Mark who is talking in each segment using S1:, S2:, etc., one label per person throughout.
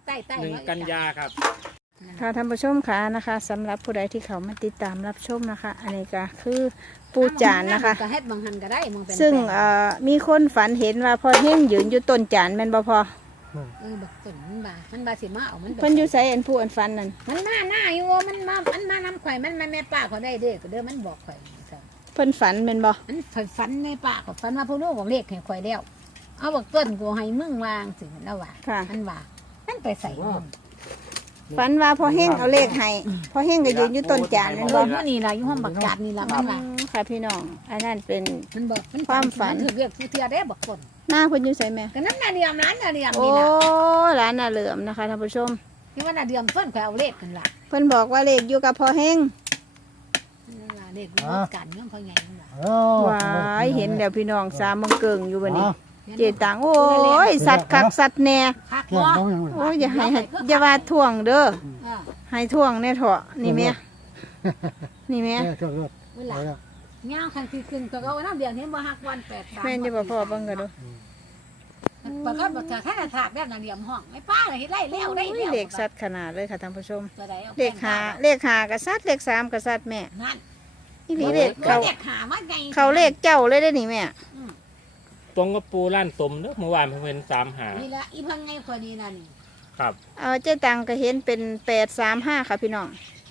S1: 1 กันยาครับ
S2: ค่ะท่านผู้ชมค่ะนะคะสำหรับผู้ใดที่เขามาติดตามรับชมนะคะอันนี้ก็คือปูจานนะคะซึ่งมีคนฝันเห็นว่าพอเฮงยืนอยู่ต้นจานแม่นบ่พอ
S3: บักต้นมันบาสิมาเอามัน
S2: เพิ่นอยู่ไสอันผู้อันฝันนั่น
S3: มันมาหน้าอยู่มันมานำข่อยมันแม่ป้าเขาได้เด้อเด้อมันบอกข่อย
S2: เพิ่นฝันแม่นบ่
S3: มันฝันในป้าก็ฝันว่าผู้ลูกบอกเลขให้ข่อยแล้วเอาบักต้นกูให้มึงวางสิแล้วว่ามันว่ามันไปใส่
S2: ฝันว่าพอเฮงเอาเลขให้พอเฮงก็ยืนอยู่ต้นจานแม่นบ่
S3: อยู่นี่ล่ะอยู่ห้องบักกาดนี่ล่ะมันว่า
S2: ค่ะพี่น้องอันนั้นเป็น
S3: มันบอกความฝันถือเรียกผู้เทื่อได้บักคน
S2: หน้าเพิ่นอยู่ไสแม่
S3: ก็นั้นน่ะเดียมร้านน่ะเดียม
S2: นี่
S3: ล่ะ
S2: โอ้ร้านน่ะเหลือมนะคะท่านผู้ชม
S3: ที่ว่าน่ะเดียมเพิ่นข่อยเอาเลขกันล่ะ
S2: เพิ่นบอกว่าเลขอยู่กับพอเฮง
S3: นั่นล่ะเลขอยู่กันเรื่องเขาใหญ่นั่นล่ะ
S2: ว้ายเห็นแล้วพี่น้อง3 โมงเกิงอยู่บัดนี้เจตังโอ้ยสัตว์คักสัตว์แน่โอ้ยอย่าให้อย่าว่าท่วงเด้อให้ท่วงแน่เถาะนี่แม่นี่แม่
S3: เงาคันคือขึ้นก็เอาน้ำเดียงเห็นบ่ฮักวัน83
S2: แม่นจะบ่พอเบิ่งกันดู
S3: ปกติบ่จะแค่ถากแบบน่ะเดียมห้องไอ้ป้าน่ะเฮ็ดไร่แล้วได้แล้ว
S2: เลขสัตว์ขนาดเลยค่ะท่านผู้ชมเลข5กับสัตว์เลข3กับสัตว์แม่
S3: นั่น
S2: อีหลีเลขเขาเลขเจ้าเลยได้นี่แม่
S1: ตรงกับปูร้านสมเด้อเมื่อวานเพิ่น35
S3: นี่ละอีพังไงพอดีน่ะนี่
S1: ครับ
S2: เจ๊ตังก็เห็นเป็น835ค่ะพี่น้อง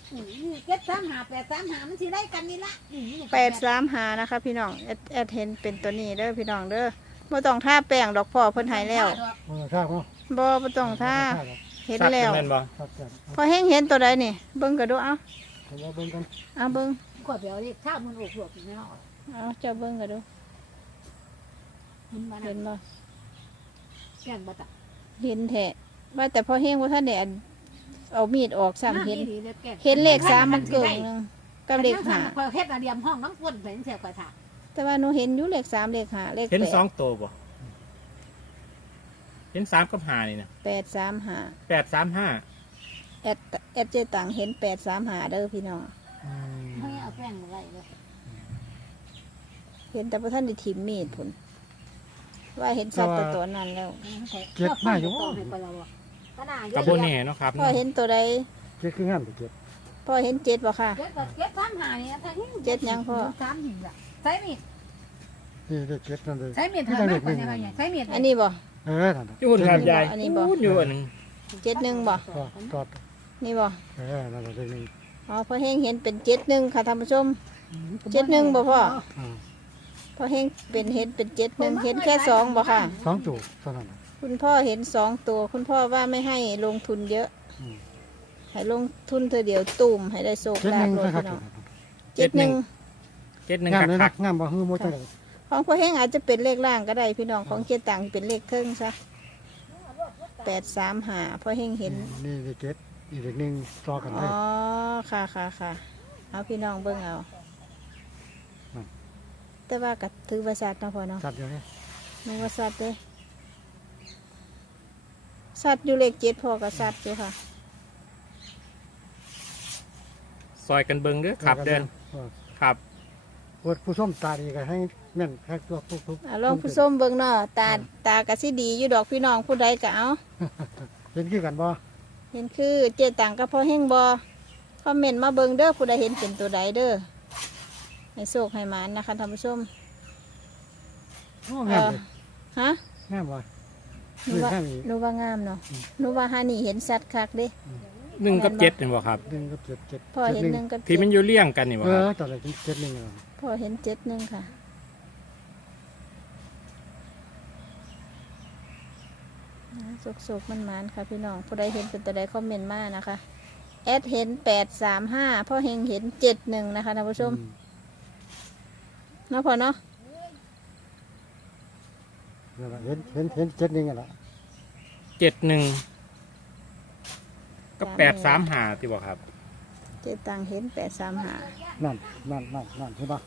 S3: 735 835มันสิได้กันนี่ละ
S2: 835นะคะพี่น้องแอดเห็นเป็นตัวนี้เด้อพี่น้องเด้อบ่ต้องทาแป้งดอกพ่อเพิ่นให้แล้วบ่ต้องทาเห็นแล้วพอเห็นตัวใดนี่เบิ่งก็ดูเอา
S3: เบิ่งกัน
S2: เบิ่ง
S3: ขวดเดียวนี่ข้าวมันอกหลวกอีกแล้ว
S2: เจ้าเบิ่งก็ดูเห็นบ่
S3: แก่นบ่ตะ
S2: เห็นแท้ว่าแต่พอเฮงว่าท่านแดดเอามีดออกซ้ำเห็นเลข3มันเกินนึงกับเลข5
S3: ข่อยเฮ็ดเดียมห้องน้ำก้นเป็นเสียข่อยถาก
S2: แต่ว่าหนูเห็นอยู่เลข3เลข5เลข8
S1: เห็น2ตัวบ่เห็น3กับ5นี่นะ
S2: 835แอดเจตังเห็น835เด้อพี่น้อง
S3: ไม่เอาแป้งมาไล่เลย
S2: เห็นแต่พระท่านได้ถิ่มมีดพุ่นว่าเห็นสัตว์ตัวนั้นแล้ว
S4: เก็บมาอยู่
S1: กับโบเน่เนาะครับ
S2: พ่อเห็นตัวใด
S4: เก็บคืองามเก็บ
S2: พ่อเห็น7บ่ค่ะ
S3: 735นี่ถ้า
S2: 7ยังพ่อ
S3: 3หินล่ะใช้มีด
S4: นี่เก็บนั่นเลย
S3: ใช้มีดทำได้คนยังไงใช้มีด
S2: อันนี้บ่
S4: นั่น
S1: อยู่ครับยาย
S2: อันนี้บ่
S1: อยู่อันนึง
S2: 71บ่
S4: ตอด
S2: นี่บ่
S4: นั่นเลข1
S2: พ่อเฮงเห็นเป็น71ค่ะท่านผู้ชม71บ่พ่อพ่อเฮงเป็นเห็นเป็น71เห็นแค่2บ่ค่ะ
S4: 2ตัวเท่านั้น
S2: คุณพ่อเห็น2ตัวคุณพ่อว่าไม่ให้ลงทุนเยอะให้ลงทุนเธอเดียวตุ่มให้ได้โชคลาภเลยพี่น้อง71
S4: งามบ่ฮือบ่จังได๋
S2: ของพ่อเฮงอาจจะเป็นเลขล่างก็ได้พี่น้องของเจตังเป็นเลขเทิงซะ835พ่อเฮงเห็น
S4: นี่เลข7อีกเลข1ต่อกันเลย
S2: ค่ะเอาพี่น้องเบิ่งเอาแต่ว่าก็ถือว่าสัตว์เนาะพ่อเนาะ
S4: สัตว์อยู่นี่
S2: นึกว่าสัตว์เด้สัตว์อยู่เลข7พ่อก็สัตว์อยู่ค่ะ
S1: ซอยกันเบิ่งเด้อครับเดินครับ
S4: ผู้ส้มตาดีก็ให้แม่นแค่ตัวทุก
S2: ลองผู้ส้มเบิ่งเนาะตากะสิดีอยู่ดอกพี่น้องผู้ใดก็เอา
S4: เห็นคือกันบ่
S2: เห็นคือเจตังกับพ่อเฮงบ่คอมเมนต์มาเบิ่งเด้อผู้ใดเห็นเป็นตัวใดเด้อให้โชคให้หมานนะคะท่านผู้ชมฮะ
S4: งามบ่
S2: หนูว่างามเนาะหนูว่าหานี่เห็นสัตว์คักเด้
S1: 1กับ7นี่บ่ครับ
S4: 1กับ7
S2: พ่อเห็น1กับ7
S1: ที่มันอยู่เลี้ยงกันนี่บ่ครับ
S4: ตอนแรก7-1
S2: พ่อเห็น7-1ค่ะสุกมันค่ะพี่น้องผู้ใดเห็นเป็นตัวใดคอมเมนต์มานะคะแอดเห็น835พ่อเฮงเห็น71นะคะท่านผู้ชมเนาะพ่อเนาะ
S4: เห็น7-1กันละ
S1: 71ก็835ติบ่ครับ
S2: เจตังเห็น835
S4: นั่นใช่ป่ะ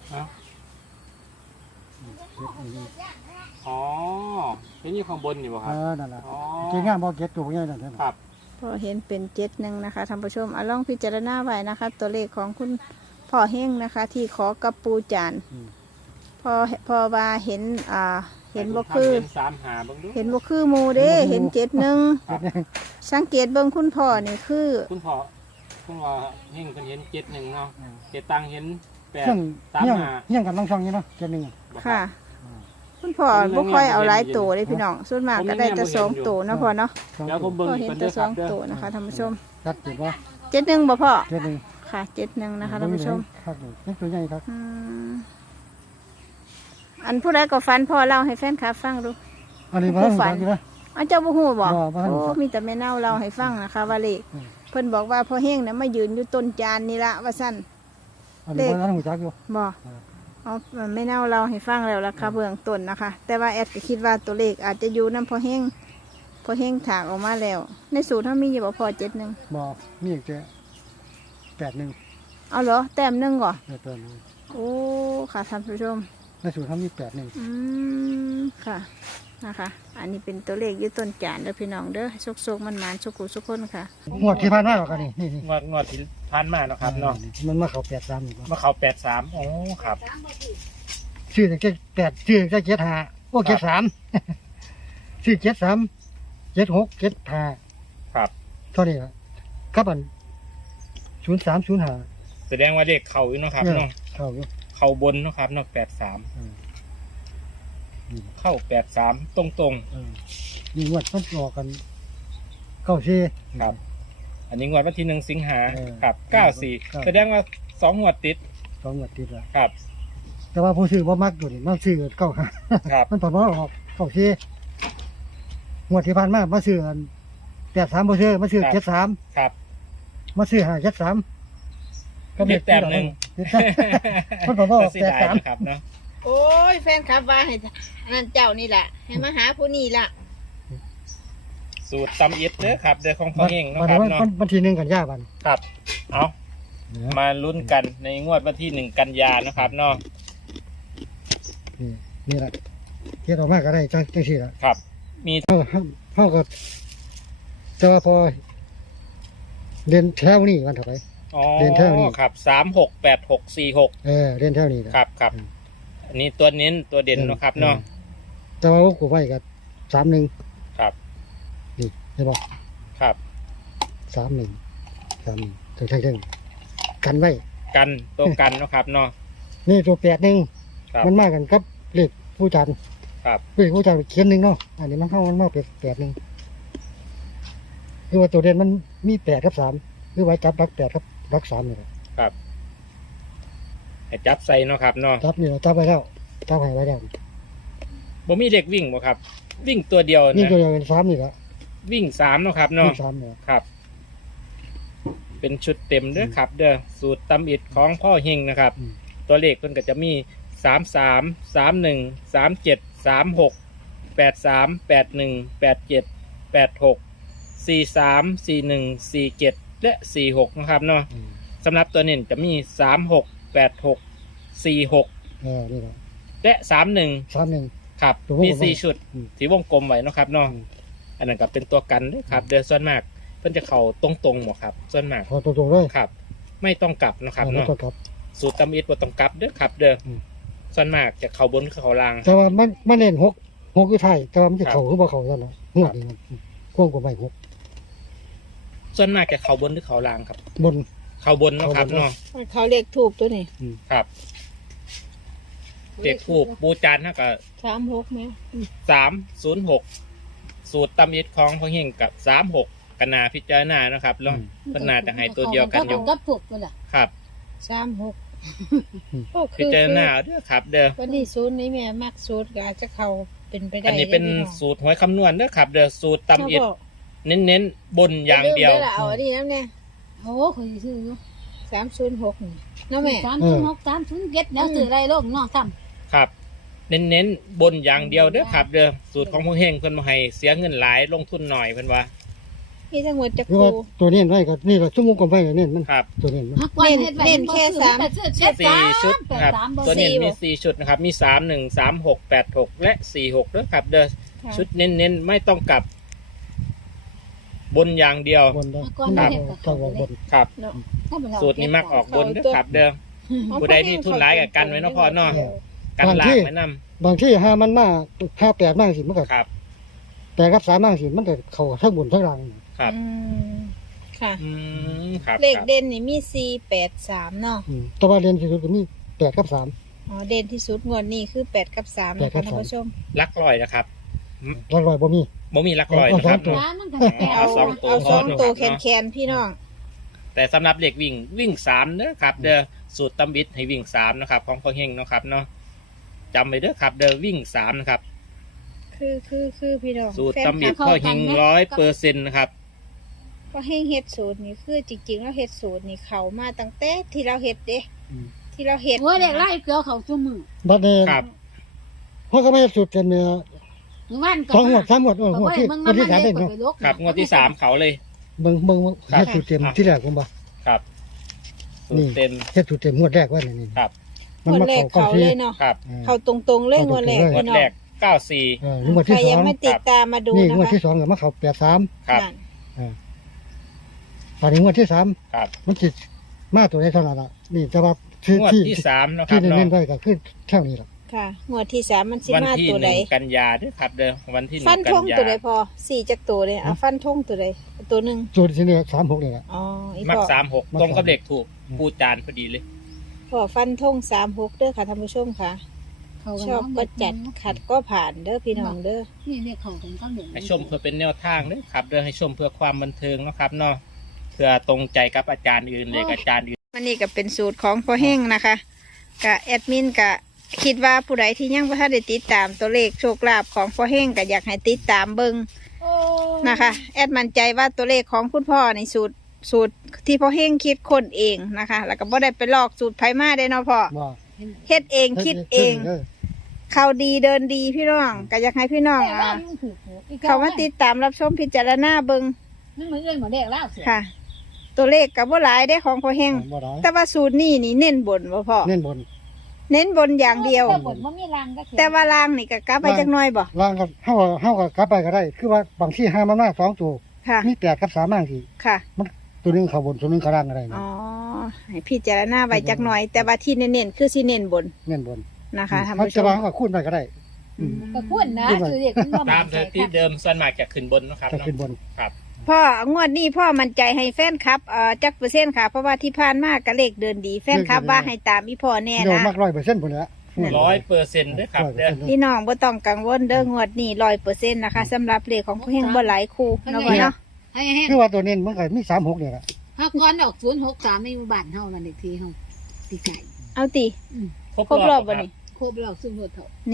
S1: อ๋อเห็นอยู่ข้างบนนี่บ่ครับ
S4: นั่นแหละจริงงามบ่เก็ตตัวใหญ่นั่น
S1: ครับ
S2: พอเห็นเป็น71นะคะท่านผู้ชมลองพิจารณาไว้นะคะตัวเลขของคุณพ่อเฮงนะคะที่ขอกับปูจานพอว่าเห็นเห็นบ่คือ
S1: เห็น3 5เบิ่งดู
S2: เห็นบ่คือหมู่เด้เห็น71สังเกตเบิ่งคุณพ่อนี่คือ
S1: คุณพ่อเฮงเพิ่นเห็น71เนาะเจตังเห็น
S4: เฮี้ยง
S1: 8 3 5
S4: เฮี้ยงกันทั้งช่องนี้เนาะเจ็ดหนึ่ง
S2: ค่ะ คุณพ่อบ่ค่อยเอาหลายตัวเลยพี่น้องส่วนมากก็ได้แต่2ตัวเนาะพ่อเนาะ
S1: แล้วผมเบิ่ง
S2: พ่อ
S1: อีก
S2: เห็น
S1: เพิ่น
S2: แต่
S1: เด้อครับ
S2: 2
S1: เด้อ
S2: ตัวนะคะท่านผู้ชม
S4: ชัดเจนว่า
S2: 71บ่พ่อ
S4: เจ็ดหนึ่ง
S2: ค่ะ71นะคะท่านผู้ชม
S4: ครับนี่ตัวใหญ่ครับ
S2: อืมอันผู้ใดก็ฟันพ่อเล่าให้แฟนคลับฟังดู
S4: อันนี้มาแล้วอยู่นะ
S2: อันเจ้าบ่ฮู้บ่
S4: บ่ทันรู้
S2: โอ้
S4: จัก
S2: มีแต่แม่เน่าเล่าให้ฟังนะคะว่าเลข
S4: อืม
S2: เพิ่นบอกว่าพ่อเฮงน่ะมายืนอยู่ต้นจานนี่ละว่าซั่น
S4: อันนี้มาแล้วหูจักอยู่
S2: บ่เอาแม่เน่าเล่าให้ฟังแล้วล่ะค่ะเบื้องต้นนะคะ แต่ว่าแอดก็คิดว่าตัวเลขอาจจะอยู่นำพ่อเฮงถากออกมาแล้ว ในสูตรเฮามีอยู่บ่พอ71
S4: บ่มีอีกแต่81
S2: เอาเหรอแต้มหนึงก่อ
S4: เติม
S2: โอ้ค่ะท่านผู้ชม
S4: ในสูตรทำมี81
S2: อืมค่ะนะคะ อันนี้เป็นตัวเลขอยืดต้นจานเด้อพี่น้องเด้อโชคๆมันๆสุขุสุขคนค่ะ
S4: งวดที่ผ่านมาก็นี่นี่
S1: งวดที่ผ่านมาเนาะครับเนาะ
S4: มันมาเข้า83นี่บ่
S1: มาเข้า83อ๋อครับ
S4: ชื่อจัง8ชื่อจัง75โอ้73ชื่อ73 76 75
S1: ครับ
S4: เท่านี้ล่ะครับอัน0305
S1: แสดงว่าเลขเข้าอยู่เนาะครับเนาะ
S4: เข้าอยู่
S1: เข้าบนเนาะครับเนาะ83
S4: อืม
S1: เข้า83ตรง
S4: นี่งวดมันออกกัน94
S1: ๆครับ อันนี้งวดวันที่1 สิงหา
S4: เออ
S1: ครับ94แสดงว่า2งวดติด
S4: 2งวดติดแล้ว
S1: ครับ
S4: แต่ว่าผู้ซื้อบ่มักอยู่นี่มันซื้อ95
S1: ครับ
S4: มันผ่อนมาออก94งวดที่ผ่านมามาซื้ออัน83บ่ซื้อมาซื้อ73
S1: ครับ
S4: มาซื้อ573
S1: ก็มีแต้มหนึ่ง
S4: มันผ่อนมาออก
S1: เสียดายนะค
S4: 83
S1: รับเนาะ
S2: โอ้ยแฟนคลับว่าให้นั่นเจ้านี่แหละให้มาหาผู้นี่ล่ะ
S1: สูตรตำอิดเด้อครับเด้อของพ่อเองเนาะครับเนาะ
S4: วันที่1กันยายน
S1: ครับ เอามาลุ้นกันในงวดวันที่1 กันยานะครับเนาะ
S4: นี่แหละเฮ็ดออกมาก็ได้จังซี่ล่ะ
S1: ครับ มี
S4: เฮาก็แต่ว่าพอเรียนแถวนี้วันเท่าไหร่
S1: อ๋อ
S4: เดินเท่านี้
S1: ครับ368646
S4: เรียนแถวนี้ล่ะ
S1: ครับครับ อันนี้ตัวเน้นตัวเด่นเนาะครับเนาะ
S4: แต่ว่ากูไว้ก็31
S1: ครับ
S4: นี่เห็นบ่
S1: ครับ
S4: 31ตัวทั้งกันไว้
S1: กันตัวกันเนาะครับเนาะ
S4: นี่ตัว81
S1: ครับ
S4: มันมากันกับเลขผู้จัน
S1: ครับ
S4: เลขผู้จันเขียน1เนาะอันนี้มันเข้ามันมาเป็น81คือว่าตัวเด่นมันมี8กับ3คือไว้จับหลัก8กับหลัก3นี่แหละ
S1: ครับให้จับใส่เนาะครับเนาะ
S4: จับนี่จับไว้แล้วจับให้ไว้แล้ว
S1: บ่มีเด็กวิ่งบ่ครับ วิ่งตัวเดียว
S4: นี่
S1: นะ
S4: ตัวเดียวเป็น3นี่ละ
S1: วิ่ง3เนาะครับ
S4: นี่
S1: เนาะ
S4: 3เนี่ย
S1: ครับ เป็นชุดเต็มเด้อครับ เด้อสูตรตำอิดของพ่อเฮงนะครับ
S4: อืม
S1: ตัวเลขเพิ่นก็จะมี33 31 37 36 83 81 87 86 43 41 47 และ 46 นะครับเนาะ
S4: อืม
S1: สำหรับตัวเน้นจะมี 36 86 46
S4: นี่แหละ
S1: และ 31
S4: 31
S1: ครับ
S4: ตัววงกลม
S1: มี4ชุด
S4: อืม
S1: ที่วงกลมไว้เนาะครับเนาะ
S4: อืม
S1: อันนั้นก็เป็นตัวกันเด้อครับ เดือส่วนมากเพิ่นจะเข้าตรงๆหมดครับ ส่วนมาก
S4: พอตรงๆเลย
S1: ครับ ไม่ต้องกลับเนาะครับ
S4: แล้ว
S1: เนาะ
S4: ก็ครับ
S1: สูตรตำอิดบ่ต้องกลับเด้อครับ เด้ออ
S4: ม
S1: ส่วนมากจะเข้าบนเข้าล่าง
S4: แต่ว่ามันเน้น6คือไทยแต่ว่ามันจะ
S1: ครับ
S4: เข้าคือบ่เข้าซั่นเนาะงวดนี้มันควบกับไว้6
S1: ส่วนมากจะเข้าบนหรือเข้าล่างครับ
S4: บน
S1: เข้าบนเนาะครับ
S4: เข้าบน
S1: เนาะ
S2: เขาเลขถูกตัวนี้
S1: ครับเด็กทูบบูจานเท่ากับ
S2: 36แม่
S1: 306 สูตรตำอิดของพ่อเฮงกับ36กันนาพิจารณานะครับแล้วเพิ่นน่าจะให้ตัวเดียวกันอยู่
S3: กับถูกตัวละ
S1: ครับ
S2: 36โอ้
S1: พิจารณาเอาเด้อครับ เด้อ
S2: วันนี้สูตรนี้แม่มักสูตรก็อาจจะเข้าเป็นไปได้
S1: อันนี้เป็นสูตรหวยคำนวณเด้อครับ เด้อสูตรตำอิด เน้นๆบนอย่างเดียว
S2: เอาอันนี้น้ำเนี่ย
S3: โอ้เคยซื้ออยู่
S2: 306นี่เนาะแม่
S3: 306 307แล้วซื้ออะไรโลกน้องซ้ำ
S1: ครับ เน้นๆบนอย่างเดียวเด้อครับ เด้อสูตรของพ่อเฮงเพิ่นบ่ให้เสียเงินหลายลงทุนหน่อยเพิ่นว่า
S2: มีทั้งหมดจะ
S4: คือ
S2: คู
S4: ว่าตัวนี้ไว้ก็นี่ก็ชั่วโมงกว่าไว้ก็เน้นมัน
S1: ครับ
S4: ตัวนี้มัน
S2: เน้นแค่สาม
S1: 4 ชุดครับตัวเน้นมี4ชุดนะครับ มี31 36 86 และ 46เด้อครับ เด้อชุดเน้นๆไม่ต้องกลับบนอย่างเดียว
S4: บนได้
S3: ก่อน
S4: มัน
S3: เฮ็ด
S4: ต้องออกบน
S1: ครับ สูตรนี้มักออกบนเด้อครับ เด้อผู้ใดที่ทุนหลายกับกันไว้เนาะพ่อเนาะกันลากไว้นำ
S4: บางที่ห้ามันมาห้าแปดมากสิมันก็
S1: ครับ
S4: แต่กับสามมากสิมันก็เข้าทั้งบนทั้งล่าง
S1: ครับ
S2: ค่ะ
S1: ครับ
S2: เลขเด่นนี่มี483เนาะ
S4: แตัวาเรียนที่สุดก็มีแปดกับสาม
S2: อ๋อเด่นที่สุดงวดนี้คือ8กับ3
S4: 8
S2: นะ
S4: กั
S2: คะ
S4: บ
S2: ท่านผู้ชม
S1: ลักลอยนะครับ
S4: แล้วรอยบ่มี
S1: บ่มีลักลอยนะครับ
S4: เอา
S3: ร้านมันก็แปด
S2: เอา
S1: สองตัว
S2: เอาสอง
S1: พอ
S2: ตัว
S1: นะครับ
S2: แขนๆพี่น้อง
S1: แต่สำหรับเด็กวิ่ง3เด้อครับ เด้อสูตรตำบิดให้วิ่ง3นะครับของพ่อเฮงเนาะครับเนาะจำไว้เด้อครับ เด้อวิ่ง3นะครับ
S2: คือพี่น้อง
S1: สูตร
S2: แฟน
S1: ตำบิด
S2: คลับ
S1: พ่อเฮง100%นะครับ
S2: ก็ให้เฮ็ดสูตรนี่คือจริงๆแล้วเฮ็ดสูตรนี่เขามาตั้งแต่ที่เราเฮ็ดเด้ที่เราเฮ็ด
S3: โอ้ยเด็กไล่เกลือเขาตัวมือ
S4: บัดนี้
S1: ครับ
S4: เพราะก็ไม่สุดเต็มเนี่ย
S3: วันก็
S4: สองหมดสามหมดหัวที่วันที่สามเองเนาะ
S1: ครับงวดที่3เขาเลย
S4: เบิ่งเฮ็ดสุดเต็มที่แรกผมบอก
S1: ครับสูตรเต็ม
S4: เฮ็ดสุดเต็มงวดแรกว่านี่
S1: ครับ
S4: มัน
S2: งวด
S4: มา
S2: แรก
S4: เข้า
S2: เขา
S4: ที่
S2: เลยเนาะ
S1: ครับ
S2: เขาตรงๆเลยงวดแรก
S1: งว
S2: พี่
S1: ด
S2: น้อง
S1: แรก94
S4: งวด
S2: ใค
S4: ที่
S2: ร
S4: สอ
S2: ยัง
S4: ง
S2: ไม่ติดตามมาดู
S4: นี่
S2: นะ
S4: งวด
S2: คะ
S4: ที่สองก็มาเข้า83
S1: ครับ
S2: นั่น
S4: ตอนนี้งวดที่สาม
S1: ครับ
S4: มันสิมาตัวได้เท่านั้นล่ะนี่จะว่าที่
S1: งวด
S4: ที่
S1: ที่3เนาะค
S4: ที่
S1: รับ
S4: เน้
S1: เนาะ
S4: นๆไว้ก็คือแค่นี้ล่ะ
S2: ค่ะงวดที่3มันสิ
S1: วัน
S2: มา
S1: ที่
S2: ตัวใด
S1: 1กันยาเด้อครับ เด้อวันที่1
S2: ฟัน
S1: กั
S2: ธ
S1: น
S2: ง
S1: ยา
S2: ตัวใดพอ4จักตัวเลยอ่ะฟันธงตัวใดตัวหนึง
S4: สูตรที่นี่36นี่ล่ะ
S2: อ๋ออี
S1: มัก
S2: พ่อ
S1: 36ตรงกับเลขถูกปูจานพอดีเลย
S2: พ่อฟันธง36เด้อค่ะท่านผู้ชมค่ะ ชอบก็จัดขัดก็ผ่านเด้อพี่น้องเด้อ
S3: นี่เรียกเขากันก็เหลือง
S1: ให้ชมเพื่อเป็นแนวทางเด้อครับ เด้อให้ชมเพื่อความบันเทิงเนาะครับเนาะเพื่อตรงใจกับอาจารย์อื่นเลยอาจารย์อื่น
S2: มันนี่ก็เป็นสูตรของพ่อแห้งนะคะกะแอดมินกะคิดว่าผู้ใดที่ยังบ่ทันได้ติดตามตัวเลขโชคลาภของพ่อแห้งก็อยากให้ติดตามเบิ่งนะคะแอดมั่นใจว่าตัวเลขของคุณพ่อในสูตรที่พ่อแห้งคิดคนเองนะคะ แล้วก็บ่ได้ไปลอกสูตรไผมาได้เนาะพ่อ
S4: ว่า
S2: เฮ็ดเองคิดเองเข้าดีเดินดีพี่น้องก็อยากให้พี่น้องเขามาติดตามรับชมพิจารณาเบิ่ง
S3: มันเหมือนเรื่องหมอเด็กแล้วเสีย
S2: ค่ะ ตัวเลขก็บ่หลายได้ของพ่อแห้ง
S4: บ่ได้
S2: แต่ว่าสูตรนี่เน้นบนบ่พ่อ
S4: เน้นบน
S2: เน้นบนอย่างเดียว
S3: บทว่ามีรังก็
S2: แต่ว่าล่างนี่ก็กลับไปจักหน่อยบ่
S4: ล่างก็เฮาก็กลับไปก็ได้ คือว่าบางที่ห้ามันมา2ตัว
S2: ค่ะ
S4: มี8กับ3มากสิ
S2: ค่ะ
S4: ตัวหนึงเข้าบนตัวหนึงเข้าล่างอะไรนะ
S2: อ๋อให้พิจารณาไว้จักหน่อย แต่ว่าที่เน้นๆคือสิเน้นบน
S4: เน้นบน
S2: นะคะท่าน
S4: มัน
S2: ผู้ช
S4: จะ
S2: ม
S4: วางก็คูณไปก็ได้
S3: ก็คุ้นนะคือเด็กมัน
S1: ตามสถิติเดิมส่วนมากจะขึ้นบนเนาะครับ
S4: จะ
S1: เนาะ
S4: ขึ้นบน
S1: ครับ
S2: พ่องวดนี้พ่อมั่นใจให้แฟนคลับจักเปอร์เซ็นต์ค่ะ เพราะว่าที่ผ่านมาก็เลขเดินดี แฟนคลับว่าให้ตามอีพ่อแน่
S4: เดี๋ยว
S2: นะ
S4: มัก100%พุ่นแหละ
S1: 100%ด้วยครับเด้อ
S2: พี่น้องบ่ต้องกังวลเด้องวดนี้100%นะคะสำหรับเลขของพ่อเฮงบ่หลายคู่เนาะพ่อเนาะ
S3: ให้ให้
S4: คือว่าตัวนี้มันก็มี36นี่แหละ
S3: ถ้าก้อนออก063ไม่มีบ้านเฮามันอีกทีเฮาตีไก่
S2: เอาติ ครบรอบบ่นี่
S3: ครบแล้วซึ่งรถเถา
S2: แน่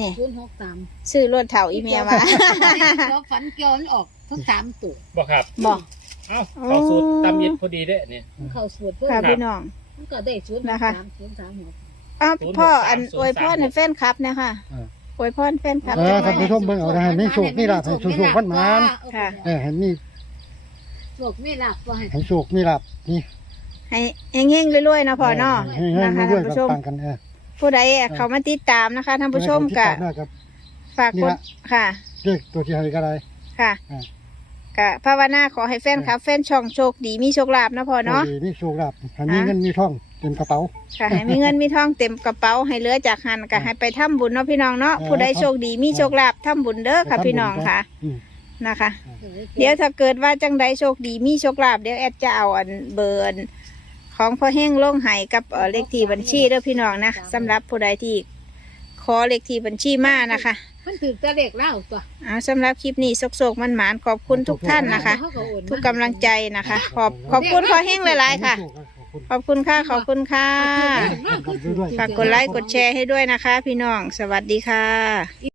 S3: 063
S2: ซื้อรถเฒ่าอีเมียมา
S3: แล้วฝันเกี่ยวมันออกทั้ง3ตัว
S1: บ่ครับ
S2: บ่
S1: เอ้าเข้าสูตรตำยิดพอดีเด้อเนี่ย
S3: เข้าสวดเพิ่น
S2: ค่ะพี่น้อง
S3: มันก็ได้0
S2: นะคะ
S3: 3 0
S2: อ้าวพ่ออันอวยพรให้แฟนคลับนะคะอวยพรแฟนคลับจังห
S4: ท่าน
S2: น่
S4: ผู้
S2: อย
S4: ชมเบิ่งเอาได้ให้มีโชคมีลาภให้โชคๆมันมัน
S2: ค่ะ
S4: ให้มี
S3: โชคมีลาภบ่ให้
S4: ให้โชคมีลาภนี่
S2: ให้เฮงๆรวยๆนะพ่อเนาะ
S4: ให้
S2: นะคะ
S4: ด้ว
S2: ท่าย นผู้ชม
S4: ปังกัน
S2: ผู้ใดเขามาติดตามนะคะท่านผู้ชมก็
S4: ครับ
S2: ฝาก
S4: นี่
S2: กด
S4: ละ
S2: ค่ะ
S4: เลขตัวที่ให้ก็ได้
S2: ค่ะ
S4: อ่า
S2: ก็ภาวนาขอให้แฟนครับแฟนช่องโชคดีมีโชคลาภนะพ่อเนาะ
S4: มีโชคลาภให้มีเงินมีทองเต็มกระเป๋า
S2: ค่ะให้มีเงินมีทองเต็มกระเป๋าให้เหลือจากหันก็ให้ไปทำบุญเนาะพี่น้องเนาะผู้ใดโชคดีมีโชคลาภทำบุญเด้อค่ะพี่น้องค่ะ
S4: อืม
S2: นะคะ เดี๋ยวถ้าเกิดว่าจังใดโชคดีมีโชคลาภเดี๋ยวแอดจะเอาอันเบอร์ของพ่อแห้งลงให้กับเลขที่บัญชีเด้อพี่น้องนะสำหรับผู้ใดที่ขอเลขที่บัญชีมานะคะ
S3: มันถือแต่เด็กแล้วตัว
S2: เอาสำหรับคลิปนี้โศกๆมันหมานขอบคุณทุกท่านนะคะ ทุกกำลังใจนะคะ ขอบคุณพ่อแห้งหลายๆค่ะ ขอบคุณค่ะขอบคุณค่ะฝากกดไลค์กดแชร์ให้ด้วยนะคะ พี่น้องสวัสดีค่ะ